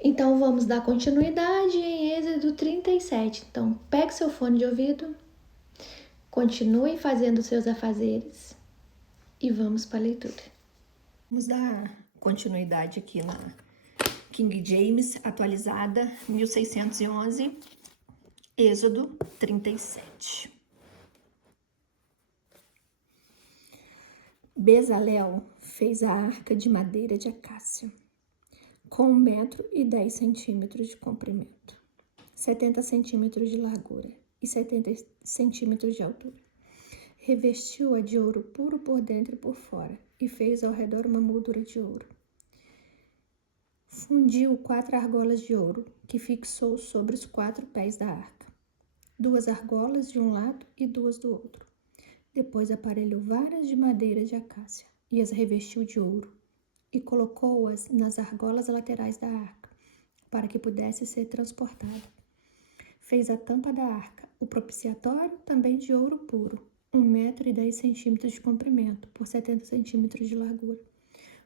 Então, vamos dar continuidade em Êxodo 37. Então, pegue seu fone de ouvido, continue fazendo seus afazeres e vamos para a leitura. Vamos dar continuidade aqui na King James, atualizada, 1611, Êxodo 37. Bezalel fez a arca de madeira de acácia, com 1,10 m de comprimento, 70 centímetros de largura e 70 centímetros de altura. Revestiu-a de ouro puro por dentro e por fora, e fez ao redor uma moldura de ouro. Fundiu 4 argolas de ouro, que fixou sobre os 4 pés da arca, 2 argolas de um lado e 2 do outro. Depois aparelhou varas de madeira de acácia e as revestiu de ouro, e colocou-as nas argolas laterais da arca, para que pudesse ser transportada. Fez a tampa da arca, o propiciatório, também de ouro puro, 1,10 m de comprimento, por 70 centímetros de largura.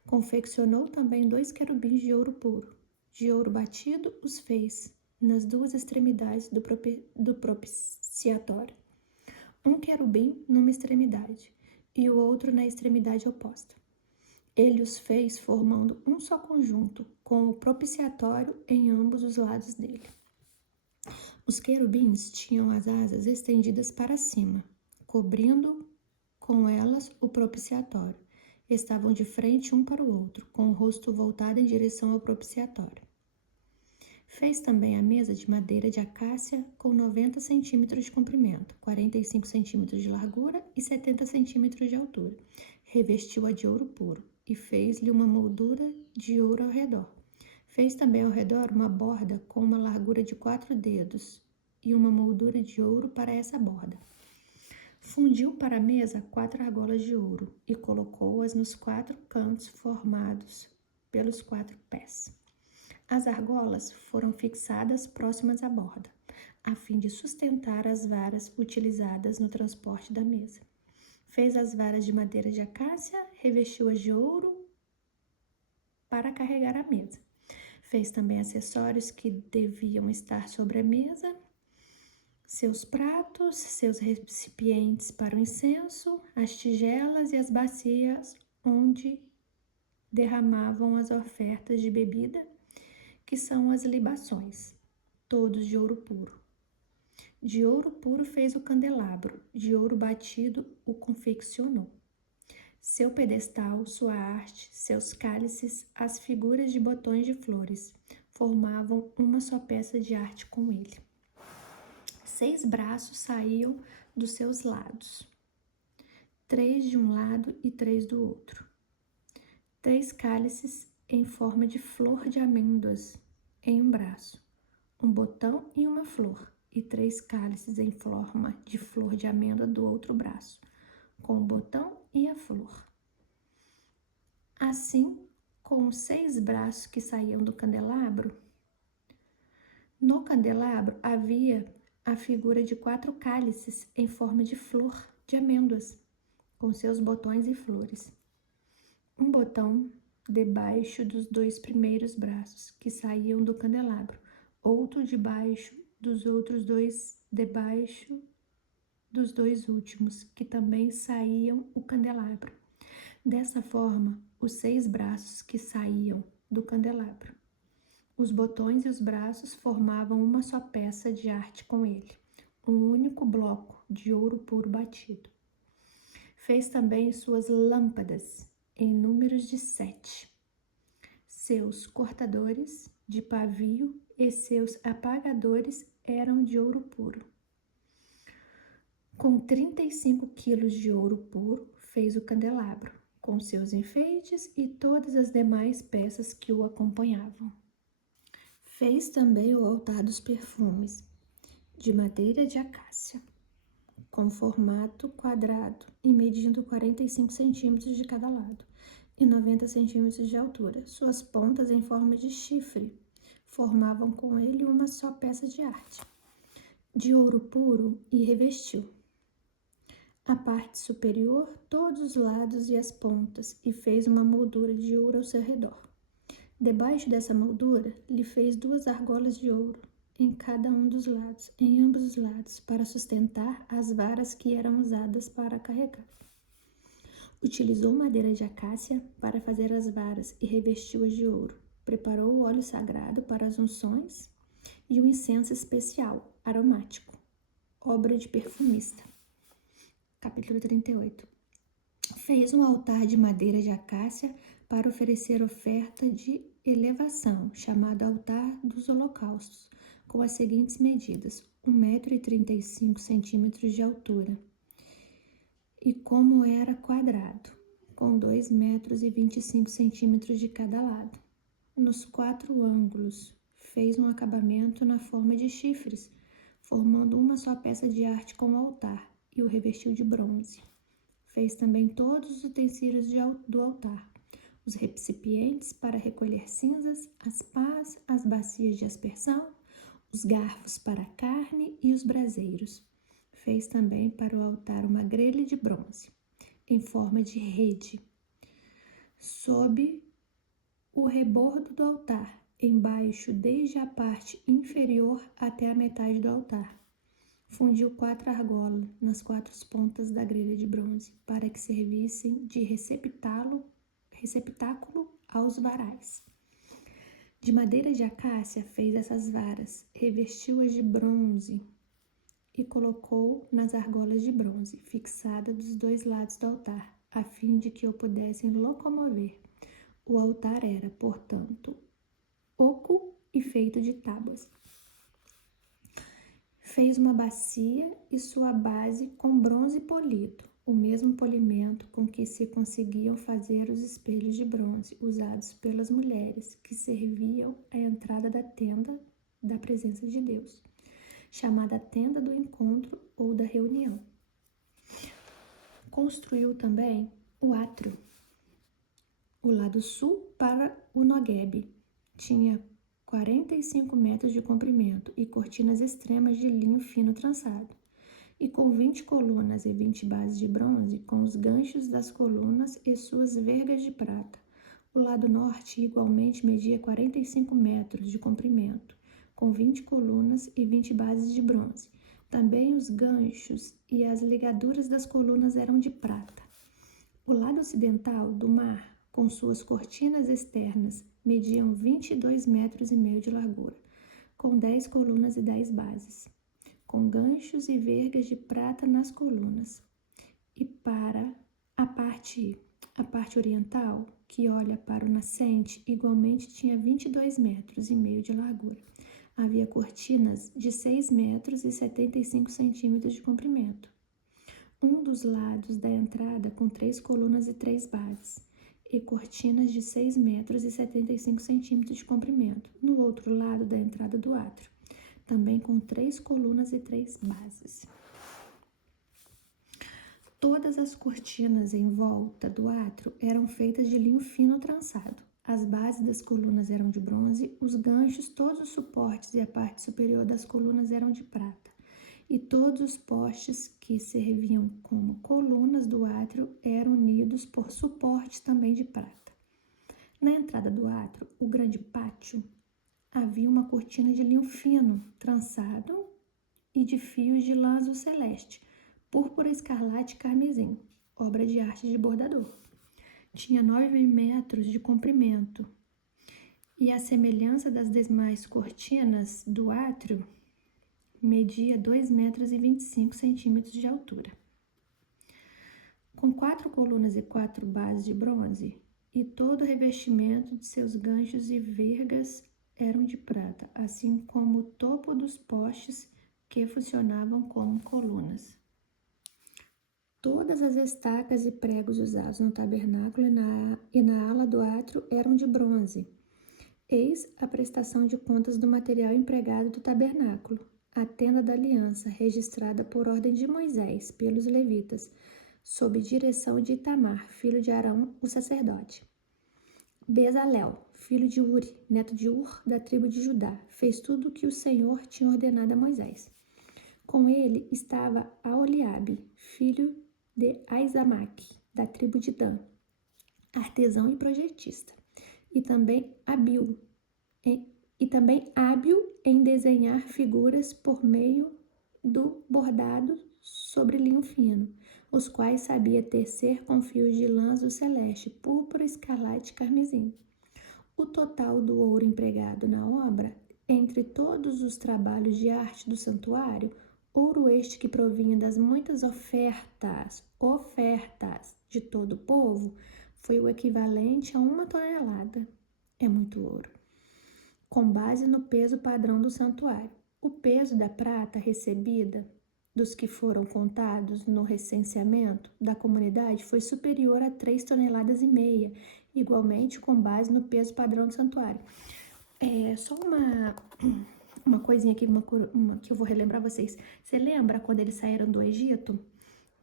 Confeccionou também 2 querubins de ouro puro. De ouro batido os fez nas 2 extremidades do propiciatório. Um querubim numa extremidade e o outro na extremidade oposta. Ele os fez formando um só conjunto, com o propiciatório em ambos os lados dele. Os querubins tinham as asas estendidas para cima, cobrindo com elas o propiciatório. Estavam de frente um para o outro, com o rosto voltado em direção ao propiciatório. Fez também a mesa de madeira de acácia com 90 centímetros de comprimento, 45 centímetros de largura e 70 centímetros de altura. Revestiu-a de ouro puro e fez-lhe uma moldura de ouro ao redor. Fez também ao redor uma borda com uma largura de 4 dedos e uma moldura de ouro para essa borda. Fundiu para a mesa 4 argolas de ouro e colocou-as nos 4 cantos formados pelos 4 pés. As argolas foram fixadas próximas à borda, a fim de sustentar as varas utilizadas no transporte da mesa. Fez as varas de madeira de acácia, revestiu-as de ouro para carregar a mesa. Fez também acessórios que deviam estar sobre a mesa, seus pratos, seus recipientes para o incenso, as tigelas e as bacias onde derramavam as ofertas de bebida, que são as libações, todos de ouro puro. De ouro puro fez o candelabro, de ouro batido o confeccionou. Seu pedestal, sua haste, seus cálices, as figuras de botões de flores, formavam uma só peça de arte com ele. 6 braços saíam dos seus lados, 3 de um lado e 3 do outro. 3 cálices em forma de flor de amêndoas em um braço, um botão e uma flor, e 3 cálices em forma de flor de amêndoa do outro braço, com o botão e a flor. Assim, com os 6 braços que saíam do candelabro, no candelabro havia a figura de 4 cálices em forma de flor de amêndoas, com seus botões e flores. Um botão debaixo dos 2 primeiros braços que saíam do candelabro, outro debaixo dos outros 2, debaixo dos 2 últimos, que também saíam o candelabro. Dessa forma, os 6 braços que saíam do candelabro. Os botões e os braços formavam uma só peça de arte com ele, um único bloco de ouro puro batido. Fez também suas lâmpadas em números de 7. Seus cortadores de pavio e seus apagadores eram de ouro puro. Com 35 quilos de ouro puro, fez o candelabro, com seus enfeites e todas as demais peças que o acompanhavam. Fez também o altar dos perfumes, de madeira de acácia, com formato quadrado e medindo 45 centímetros de cada lado e 90 centímetros de altura. Suas pontas, em forma de chifre, formavam com ele uma só peça de arte, de ouro puro, e revestiu a parte superior, todos os lados e as pontas, e fez uma moldura de ouro ao seu redor. Debaixo dessa moldura, lhe fez 2 argolas de ouro em cada um dos lados, em ambos os lados, para sustentar as varas que eram usadas para carregar. Utilizou madeira de acácia para fazer as varas e revestiu-as de ouro. Preparou o óleo sagrado para as unções e o incenso especial, aromático, obra de perfumista. Capítulo 38. Fez um altar de madeira de acácia para oferecer oferta de elevação, chamado altar dos holocaustos, com as seguintes medidas: 1,35 m de altura, e como era quadrado, com 2,25 m de cada lado. Nos 4 ângulos, fez um acabamento na forma de chifres, formando uma só peça de arte com o altar, e o revestiu de bronze. Fez também todos os utensílios do altar: os recipientes para recolher cinzas, as pás, as bacias de aspersão, os garfos para a carne e os braseiros. Fez também para o altar uma grelha de bronze, em forma de rede, sob o rebordo do altar, embaixo, desde a parte inferior até a metade do altar. Fundiu 4 argolas nas 4 pontas da grelha de bronze, para que servissem de receptáculo aos varais. De madeira de acácia fez essas varas, revestiu-as de bronze e colocou nas argolas de bronze, fixadas dos 2 lados do altar, a fim de que o pudessem locomover. O altar era, portanto, oco e feito de tábuas. Fez uma bacia e sua base com bronze polido, o mesmo polimento com que se conseguiam fazer os espelhos de bronze usados pelas mulheres que serviam à entrada da tenda da presença de Deus, chamada tenda do encontro ou da reunião. Construiu também o átrio, o lado sul para o Noguebe. Tinha 45 metros de comprimento e cortinas extremas de linho fino trançado, e com 20 colunas e 20 bases de bronze, com os ganchos das colunas e suas vergas de prata. O lado norte igualmente media 45 metros de comprimento, com 20 colunas e 20 bases de bronze. Também os ganchos e as ligaduras das colunas eram de prata. O lado ocidental do mar, com suas cortinas externas, mediam 22,5 metros de largura, com 10 colunas e 10 bases, com ganchos e vergas de prata nas colunas. E para a parte oriental, que olha para o nascente, igualmente tinha 22,5 metros de largura. Havia cortinas de 6,75 metros de comprimento. Um dos lados da entrada com 3 colunas e 3 bases, e cortinas de 6,75 metros de comprimento, no outro lado da entrada do átrio, também com 3 colunas e 3 bases. Todas as cortinas em volta do átrio eram feitas de linho fino trançado. As bases das colunas eram de bronze, os ganchos, todos os suportes e a parte superior das colunas eram de prata. E todos os postes que serviam como colunas do átrio eram unidos por suportes também de prata. Na entrada do átrio, o grande pátio, havia uma cortina de linho fino, trançado e de fios de lã azul celeste, púrpura, escarlate e carmesim, obra de arte de bordador. Tinha 9 metros de comprimento e, à semelhança das demais cortinas do átrio, media 2,25 metros de altura. Com 4 colunas e 4 bases de bronze, e todo o revestimento de seus ganchos e vergas eram de prata, assim como o topo dos postes que funcionavam como colunas. Todas as estacas e pregos usados no tabernáculo e na ala do átrio eram de bronze. Eis a prestação de contas do material empregado do tabernáculo: a tenda da aliança, registrada por ordem de Moisés pelos levitas, sob direção de Itamar, filho de Arão, o sacerdote. Bezalel, filho de Uri, neto de Ur, da tribo de Judá, fez tudo o que o Senhor tinha ordenado a Moisés. Com ele estava Aholiabe, filho de Aizamaque, da tribo de Dan, artesão e projetista. e também hábil em desenhar figuras por meio do bordado sobre linho fino, os quais sabia tecer com fios de lã azul celeste, púrpura, escarlate e carmesim. O total do ouro empregado na obra, entre todos os trabalhos de arte do santuário, ouro este que provinha das muitas ofertas de todo o povo, foi o equivalente a 1 tonelada. É muito ouro. Com base no peso padrão do santuário. O peso da prata recebida dos que foram contados no recenseamento da comunidade foi superior a 3,5 toneladas, igualmente com base no peso padrão do santuário. Só uma coisinha aqui, que eu vou relembrar vocês. Você lembra quando eles saíram do Egito?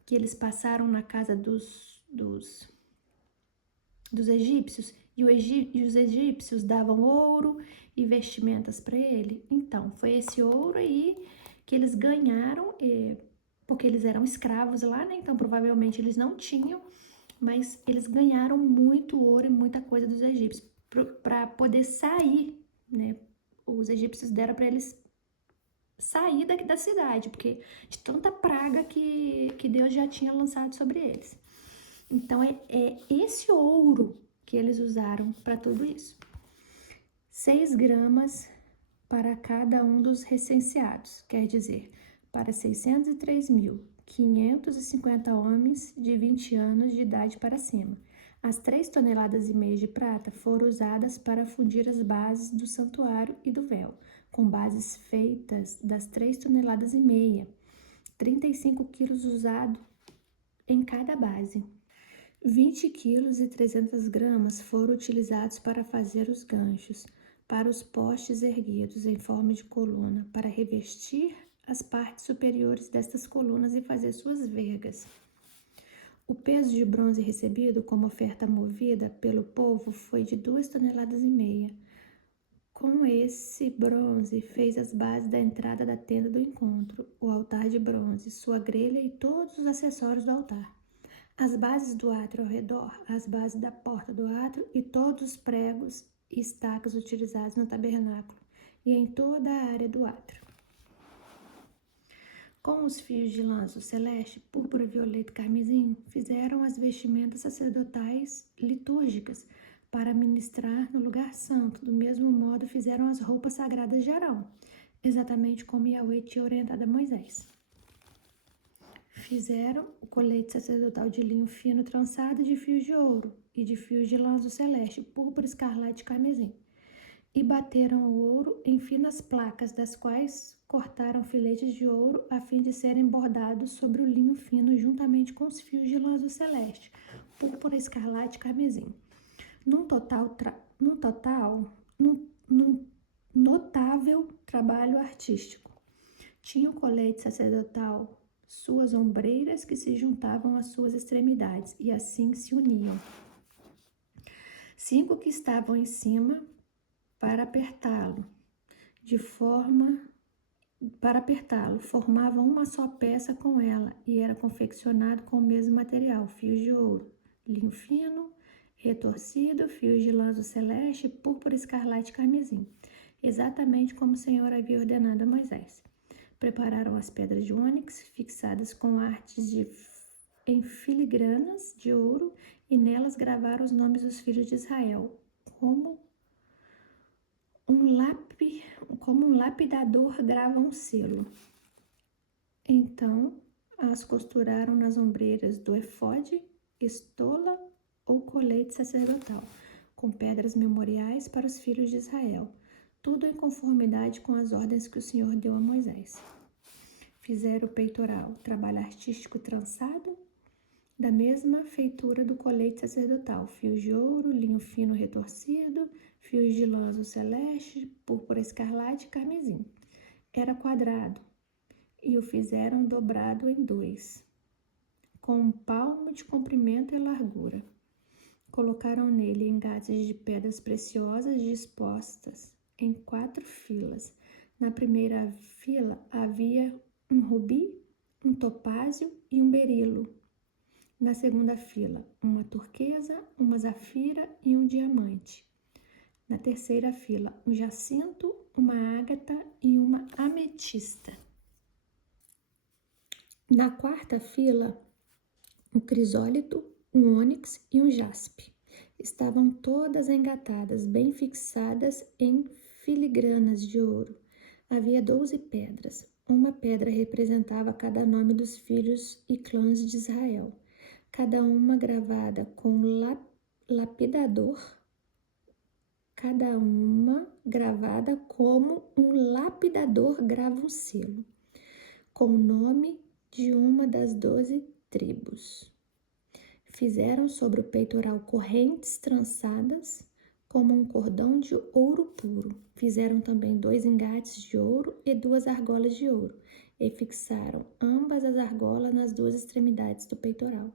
Que eles passaram na casa dos egípcios e os egípcios davam ouro e vestimentas para ele? Então, foi esse ouro aí que eles ganharam, porque eles eram escravos lá, né? Então, provavelmente eles não tinham, mas eles ganharam muito ouro e muita coisa dos egípcios para poder sair, né? Os egípcios deram para eles sair da cidade, porque de tanta praga que Deus já tinha lançado sobre eles. Então, é esse ouro que eles usaram para tudo isso. 6 gramas para cada um dos recenseados, quer dizer, para 603.550 homens de 20 anos de idade para cima. As 3,5 toneladas de prata foram usadas para fundir as bases do santuário e do véu, com bases feitas das 3,5 toneladas, 35 quilos usados em cada base. 20 quilos e 300 gramas foram utilizados para fazer os ganchos, para os postes erguidos em forma de coluna, para revestir as partes superiores destas colunas e fazer suas vergas. O peso de bronze recebido como oferta movida pelo povo foi de 2,5 toneladas. Com esse bronze fez as bases da entrada da tenda do encontro, o altar de bronze, sua grelha e todos os acessórios do altar. As bases do átrio ao redor, as bases da porta do átrio e todos os pregos e estacas utilizados no tabernáculo e em toda a área do átrio. Com os fios de lã azul celeste, púrpura, violeta e carmesim, fizeram as vestimentas sacerdotais litúrgicas para ministrar no lugar santo. Do mesmo modo, fizeram as roupas sagradas de Arão, exatamente como Yahweh tinha orientado a Moisés. Fizeram o colete sacerdotal de linho fino trançado de fios de ouro e de fios de lã azul celeste, púrpura, escarlate e carmesim. E bateram o ouro em finas placas, das quais cortaram filetes de ouro a fim de serem bordados sobre o linho fino juntamente com os fios de lã azul celeste, púrpura, escarlate e carmesim. Num notável trabalho artístico. Tinha o colete sacerdotal suas ombreiras que se juntavam às suas extremidades e assim se uniam. 5 que estavam em cima para apertá-lo, formavam uma só peça com ela e era confeccionado com o mesmo material, fios de ouro, linho fino, retorcido, fios de lã azul celeste, púrpura, escarlate e carmesim, exatamente como o Senhor havia ordenado a Moisés. Prepararam as pedras de ônix, fixadas com artes em filigranas de ouro, e nelas gravaram os nomes dos filhos de Israel, como um lapidador grava um selo. Então, as costuraram nas ombreiras do efode, estola ou colete sacerdotal, com pedras memoriais para os filhos de Israel, tudo em conformidade com as ordens que o Senhor deu a Moisés. Fizeram o peitoral, trabalho artístico trançado, da mesma feitura do colete sacerdotal, fios de ouro, linho fino retorcido, fios de lã azul celeste, púrpura, escarlate e carmesim. Era quadrado, e o fizeram dobrado em 2, com 1 palmo de comprimento e largura. Colocaram nele engates de pedras preciosas dispostas em 4 filas. Na primeira fila havia um rubi, um topázio e um berilo. Na segunda fila, uma turquesa, uma zafira e um diamante. Na terceira fila, um jacinto, uma ágata e uma ametista. Na quarta fila, um crisólito, um ônix e um jaspe. Estavam todas engatadas, bem fixadas em filigranas de ouro. Havia 12 pedras. Uma pedra representava cada nome dos filhos e clãs de Israel, cada uma gravada com lapidador, cada uma gravada como um lapidador grava um selo, com o nome de uma das 12 tribos. Fizeram sobre o peitoral correntes trançadas como um cordão de ouro puro. Fizeram também 2 engates de ouro e 2 argolas de ouro, e fixaram ambas as argolas nas 2 extremidades do peitoral.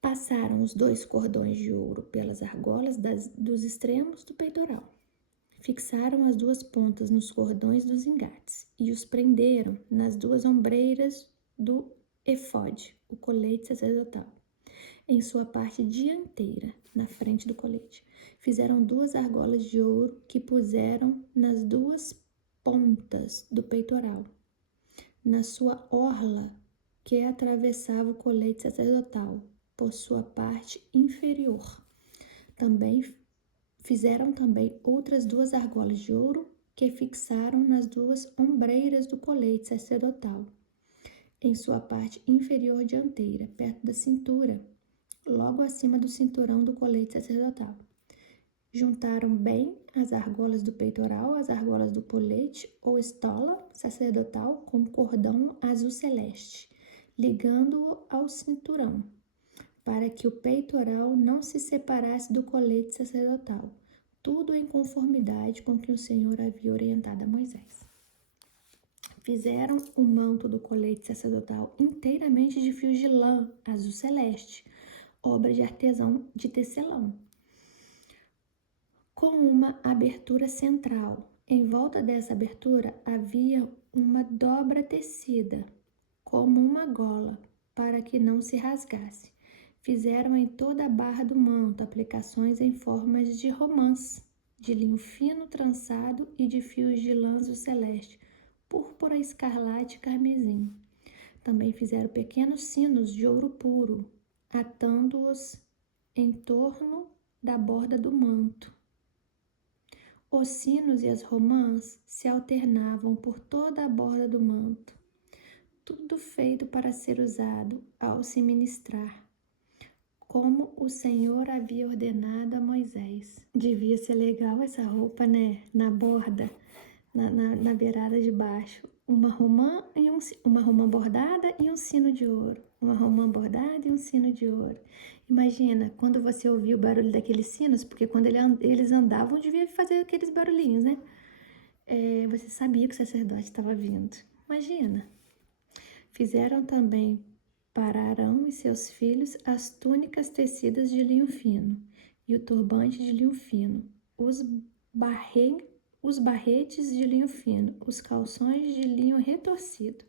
Passaram os 2 cordões de ouro pelas argolas dos extremos do peitoral. Fixaram as 2 pontas nos cordões dos engates e os prenderam nas 2 ombreiras do efode, o colete sacerdotal, em sua parte dianteira, na frente do colete. Fizeram 2 argolas de ouro que puseram nas 2 pontas do peitoral, na sua orla que atravessava o colete sacerdotal, por sua parte inferior. Fizeram também outras 2 argolas de ouro que fixaram nas 2 ombreiras do colete sacerdotal, em sua parte inferior dianteira, perto da cintura, logo acima do cinturão do colete sacerdotal. Juntaram bem as argolas do peitoral, as argolas do colete ou estola sacerdotal com cordão azul celeste, ligando-o ao cinturão, para que o peitoral não se separasse do colete sacerdotal, tudo em conformidade com o que o Senhor havia orientado a Moisés. Fizeram o manto do colete sacerdotal inteiramente de fios de lã azul celeste, obra de artesão de tecelão, com uma abertura central. Em volta dessa abertura havia uma dobra tecida, como uma gola, para que não se rasgasse. Fizeram em toda a barra do manto aplicações em formas de romãs, de linho fino trançado e de fios de lã azul celeste, púrpura, escarlate e carmesim. Também fizeram pequenos sinos de ouro puro, atando-os em torno da borda do manto. Os sinos e as romãs se alternavam por toda a borda do manto, tudo feito para ser usado ao se ministrar, como o Senhor havia ordenado a Moisés. Devia ser legal essa roupa, né? Na borda, na beirada de baixo. Uma romã bordada e um sino de ouro. Uma romã bordada e um sino de ouro. Imagina, quando você ouvia o barulho daqueles sinos, porque quando eles andavam, devia fazer aqueles barulhinhos, né? Você sabia que o sacerdote estava vindo. Imagina. Fizeram também para Arão e seus filhos as túnicas tecidas de linho fino e o turbante de linho fino, os barretes de linho fino, os calções de linho retorcido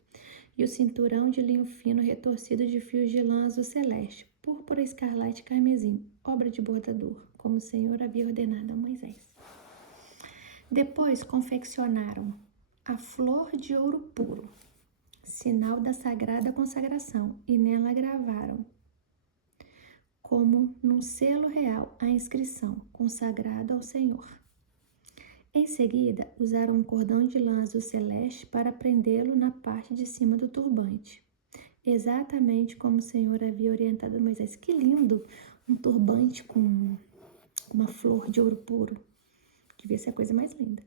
e o cinturão de linho fino retorcido de fios de lã azul celeste, púrpura, escarlate e carmesim, obra de bordador, como o Senhor havia ordenado a Moisés. Depois confeccionaram a flor de ouro puro, sinal da sagrada consagração, e nela gravaram, como num selo real, a inscrição: consagrado ao Senhor. Em seguida, usaram um cordão de lã azul celeste para prendê-lo na parte de cima do turbante, exatamente como o Senhor havia orientado a Moisés. Que lindo! Um turbante com uma flor de ouro puro. Devia ser a coisa mais linda.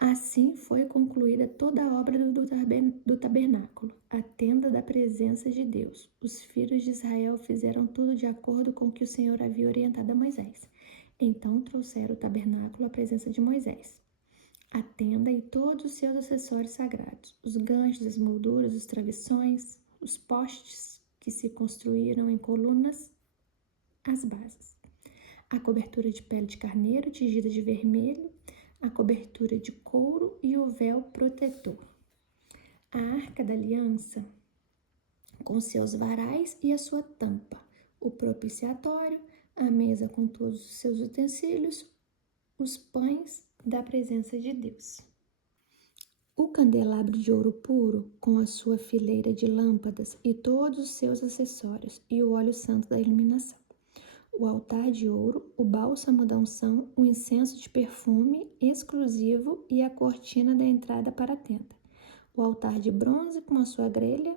Assim foi concluída toda a obra do tabernáculo, a tenda da presença de Deus. Os filhos de Israel fizeram tudo de acordo com o que o Senhor havia orientado a Moisés. Então trouxeram o tabernáculo à presença de Moisés, a tenda e todos os seus acessórios sagrados, os ganchos, as molduras, os travessões, os postes que se construíram em colunas, as bases, a cobertura de pele de carneiro tingida de vermelho, a cobertura de couro e o véu protetor, a arca da aliança com seus varais e a sua tampa, o propiciatório, a mesa com todos os seus utensílios, os pães da presença de Deus. O candelabro de ouro puro, com a sua fileira de lâmpadas e todos os seus acessórios, e o óleo santo da iluminação. O altar de ouro, o bálsamo da unção, o incenso de perfume exclusivo e a cortina da entrada para a tenda. O altar de bronze com a sua grelha,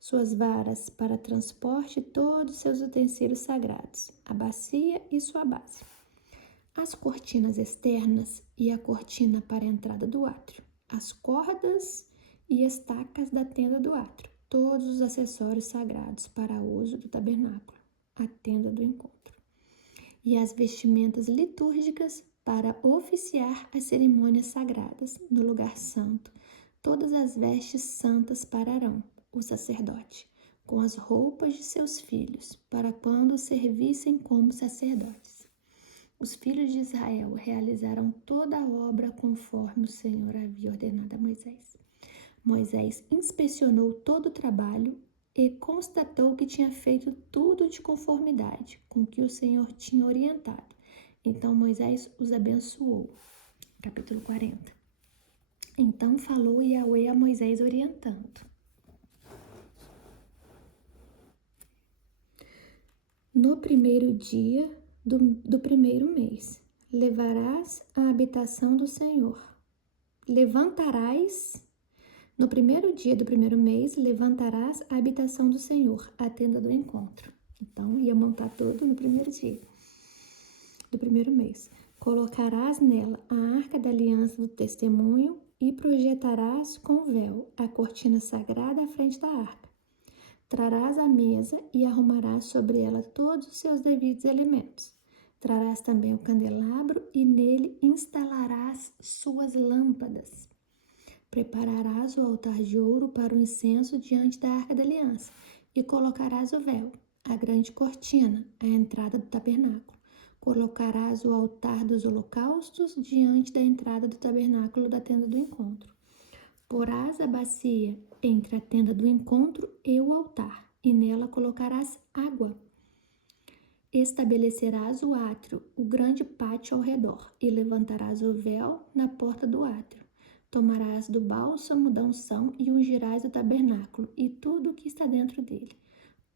suas varas para transporte e todos os seus utensílios sagrados, a bacia e sua base. As cortinas externas e a cortina para a entrada do átrio, as cordas e estacas da tenda do átrio, todos os acessórios sagrados para uso do tabernáculo, a tenda do encontro. E as vestimentas litúrgicas para oficiar as cerimônias sagradas no lugar santo, todas as vestes santas para Arão, o sacerdote, com as roupas de seus filhos, para quando servissem como sacerdotes. Os filhos de Israel realizaram toda a obra conforme o Senhor havia ordenado a Moisés. Moisés inspecionou todo o trabalho e constatou que tinha feito tudo de conformidade com o que o Senhor tinha orientado. Então Moisés os abençoou. Capítulo 40. Então falou Yahweh a Moisés orientando. No primeiro dia do primeiro mês, levarás a habitação do Senhor. No primeiro dia do primeiro mês, levantarás a habitação do Senhor, a tenda do encontro. Então, ia montar tudo no primeiro dia do primeiro mês. Colocarás nela a arca da aliança do testemunho e projetarás com véu a cortina sagrada à frente da arca. Trarás a mesa e arrumarás sobre ela todos os seus devidos elementos. Trarás também o candelabro e nele instalarás suas lâmpadas. Prepararás o altar de ouro para o incenso diante da arca da aliança e colocarás o véu, a grande cortina, à entrada do tabernáculo. Colocarás o altar dos holocaustos diante da entrada do tabernáculo da tenda do encontro. Porás a bacia entre a tenda do encontro e o altar, e nela colocarás água. Estabelecerás o átrio, o grande pátio ao redor, e levantarás o véu na porta do átrio. Tomarás do bálsamo da unção e ungirás o tabernáculo e tudo o que está dentro dele.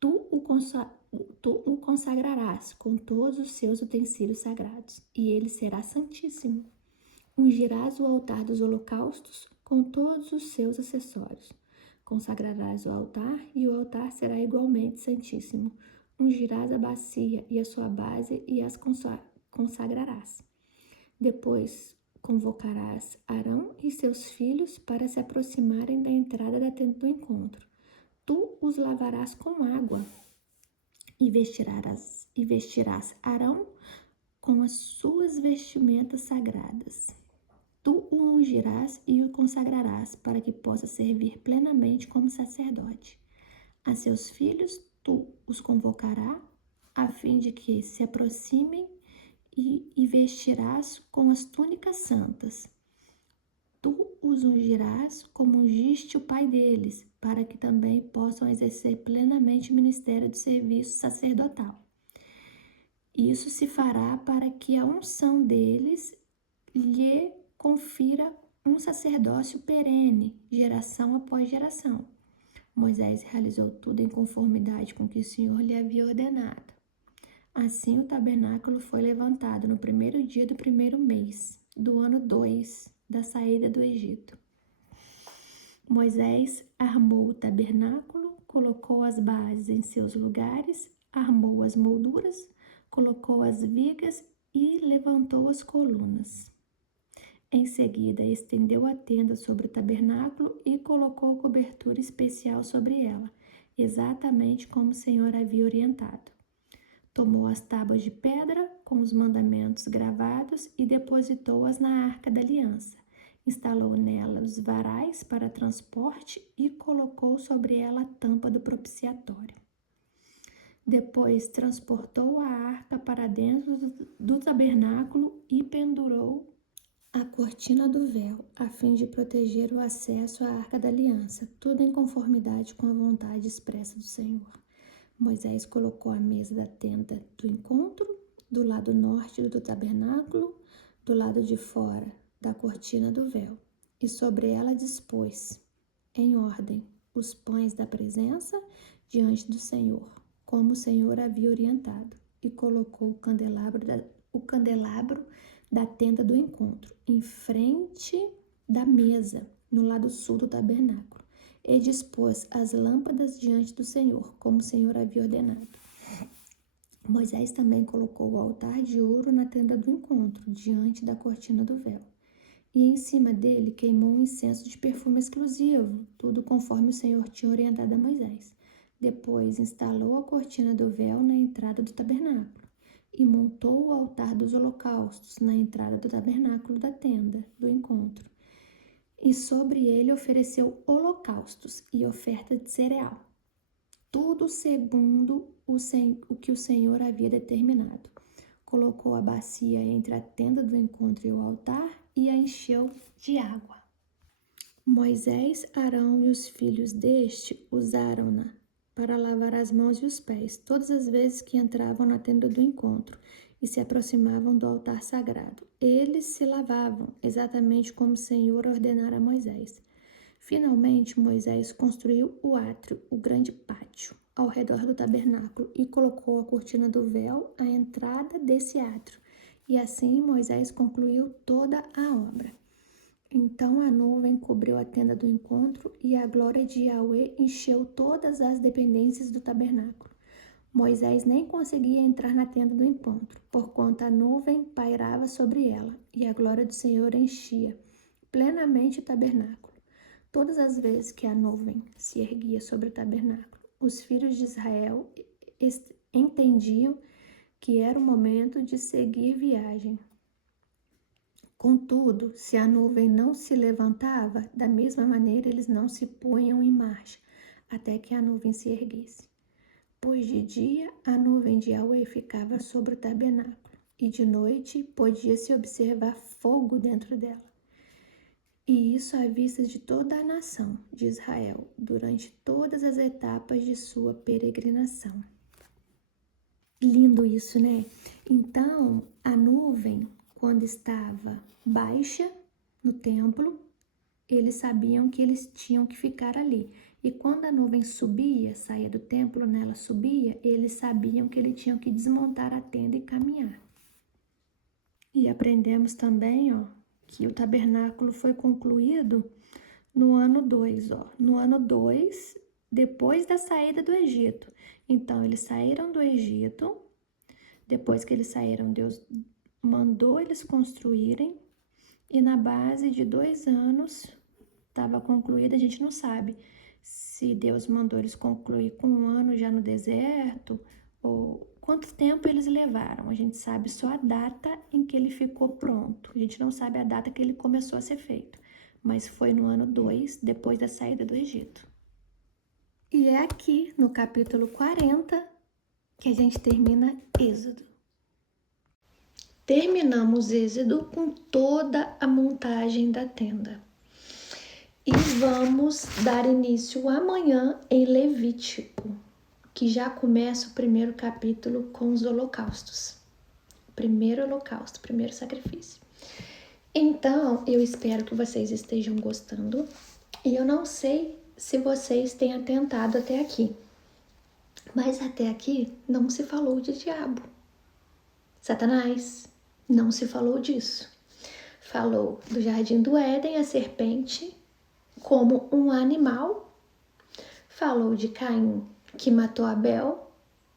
Tu o consagrarás com todos os seus utensílios sagrados, e ele será santíssimo. Ungirás o altar dos holocaustos com todos os seus acessórios. Consagrarás o altar, e o altar será igualmente santíssimo. Ungirás a bacia e a sua base e as consagrarás. Depois convocarás Arão e seus filhos para se aproximarem da entrada da tenda do encontro. Tu os lavarás com água e vestirás Arão com as suas vestimentas sagradas. Tu o ungirás e o consagrarás para que possa servir plenamente como sacerdote. A seus filhos tu os convocarás, a fim de que se aproximem e vestirás com as túnicas santas. Tu os ungirás como ungiste o pai deles, para que também possam exercer plenamente o ministério do serviço sacerdotal. Isso se fará para que a unção deles lhe confira um sacerdócio perene, geração após geração. Moisés realizou tudo em conformidade com o que o Senhor lhe havia ordenado. Assim o tabernáculo foi levantado no primeiro dia do primeiro mês, do ano 2 da saída do Egito. Moisés armou o tabernáculo, colocou as bases em seus lugares, armou as molduras, colocou as vigas e levantou as colunas. Em seguida, estendeu a tenda sobre o tabernáculo e colocou cobertura especial sobre ela, exatamente como o Senhor havia orientado. Tomou as tábuas de pedra com os mandamentos gravados e depositou-as na arca da aliança. Instalou nela os varais para transporte e colocou sobre ela a tampa do propiciatório. Depois transportou a arca para dentro do tabernáculo e pendurou a cortina do véu, a fim de proteger o acesso à arca da aliança, tudo em conformidade com a vontade expressa do Senhor. Moisés colocou a mesa da tenda do encontro do lado norte do tabernáculo, do lado de fora da cortina do véu, e sobre ela dispôs, em ordem, os pães da presença diante do Senhor, como o Senhor havia orientado, e colocou o candelabro da tenda do encontro em frente da mesa, no lado sul do tabernáculo, e dispôs as lâmpadas diante do Senhor, como o Senhor havia ordenado. Moisés também colocou o altar de ouro na tenda do encontro, diante da cortina do véu. E em cima dele queimou um incenso de perfume exclusivo, tudo conforme o Senhor tinha orientado a Moisés. Depois instalou a cortina do véu na entrada do tabernáculo e montou o altar dos holocaustos na entrada do tabernáculo da tenda do encontro. E sobre ele ofereceu holocaustos e oferta de cereal, tudo segundo o que o Senhor havia determinado. Colocou a bacia entre a tenda do encontro e o altar e a encheu de água. Moisés, Arão e os filhos deste usaram-na para lavar as mãos e os pés, todas as vezes que entravam na tenda do encontro e se aproximavam do altar sagrado. Eles se lavavam, exatamente como o Senhor ordenara a Moisés. Finalmente, Moisés construiu o átrio, o grande pátio, ao redor do tabernáculo e colocou a cortina do véu à entrada desse átrio. E assim Moisés concluiu toda a obra. Então a nuvem cobriu a tenda do encontro e a glória de Yahweh encheu todas as dependências do tabernáculo. Moisés nem conseguia entrar na tenda do encontro, porquanto a nuvem pairava sobre ela e a glória do Senhor enchia plenamente o tabernáculo. Todas as vezes que a nuvem se erguia sobre o tabernáculo, os filhos de Israel entendiam que era o momento de seguir viagem. Contudo, se a nuvem não se levantava, da mesma maneira eles não se punham em marcha, até que a nuvem se erguesse. Pois de dia a nuvem de Yahweh ficava sobre o tabernáculo, e de noite podia-se observar fogo dentro dela. E isso à vista de toda a nação de Israel, durante todas as etapas de sua peregrinação. Lindo isso, né? Então, a nuvem, quando estava baixa no templo, eles sabiam que eles tinham que ficar ali. E quando a nuvem subia, saía do templo, nela subia, eles sabiam que eles tinham que desmontar a tenda e caminhar. E aprendemos também, que o tabernáculo foi concluído no ano 2, no ano 2, depois da saída do Egito. Então, eles saíram do Egito, depois que eles saíram, Deus mandou eles construírem, e na base de 2 anos estava concluída. A gente não sabe se Deus mandou eles concluir com 1 ano já no deserto, ou quanto tempo eles levaram. A gente sabe só a data em que ele ficou pronto. A gente não sabe a data que ele começou a ser feito, mas foi no ano 2, depois da saída do Egito. E é aqui, no capítulo 40, que a gente termina Êxodo. Terminamos Êxodo com toda a montagem da tenda. E vamos dar início amanhã em Levítico, que já começa o primeiro capítulo com os holocaustos. Primeiro holocausto, primeiro sacrifício. Então, eu espero que vocês estejam gostando. E eu não sei se vocês têm atentado até aqui, mas até aqui não se falou de diabo, Satanás, não se falou disso. Falou do jardim do Éden, a serpente, como um animal. Falou de Caim, que matou Abel.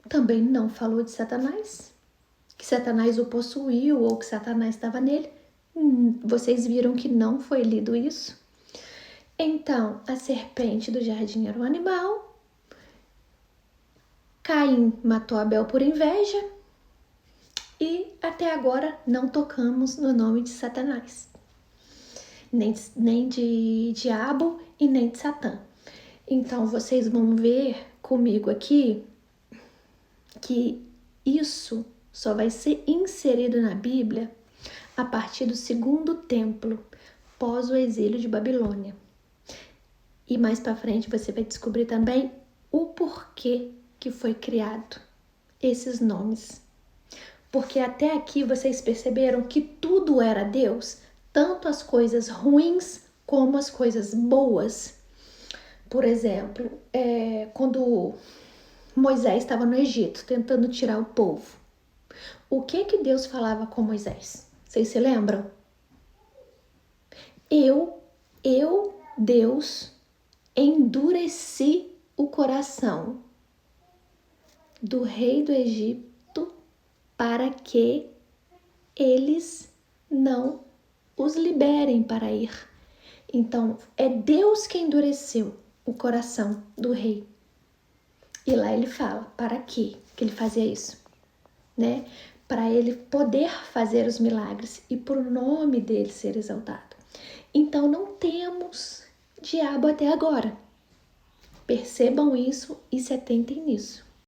Também não falou de Satanás, que Satanás o possuiu ou que Satanás estava nele. Vocês viram que não foi lido isso? Então, a serpente do jardim era um animal. Caim matou Abel por inveja. E até agora não tocamos no nome de Satanás, nem de diabo e nem de Satã. Então, vocês vão ver comigo aqui que isso só vai ser inserido na Bíblia a partir do 2º templo, pós o exílio de Babilônia. E mais para frente você vai descobrir também o porquê que foi criado esses nomes. Porque até aqui vocês perceberam que tudo era Deus, tanto as coisas ruins como as coisas boas. Por exemplo, quando Moisés estava no Egito tentando tirar o povo, o que Deus falava com Moisés? Vocês se lembram? Deus, endureci o coração do rei do Egito para que eles não os liberem para ir. Então, é Deus que endureceu o coração do rei. E lá ele fala, para quê que ele fazia isso? Né? Para ele poder fazer os milagres e por o nome dele ser exaltado. Então, não temos diabo até agora. Percebam isso e se atentem nisso.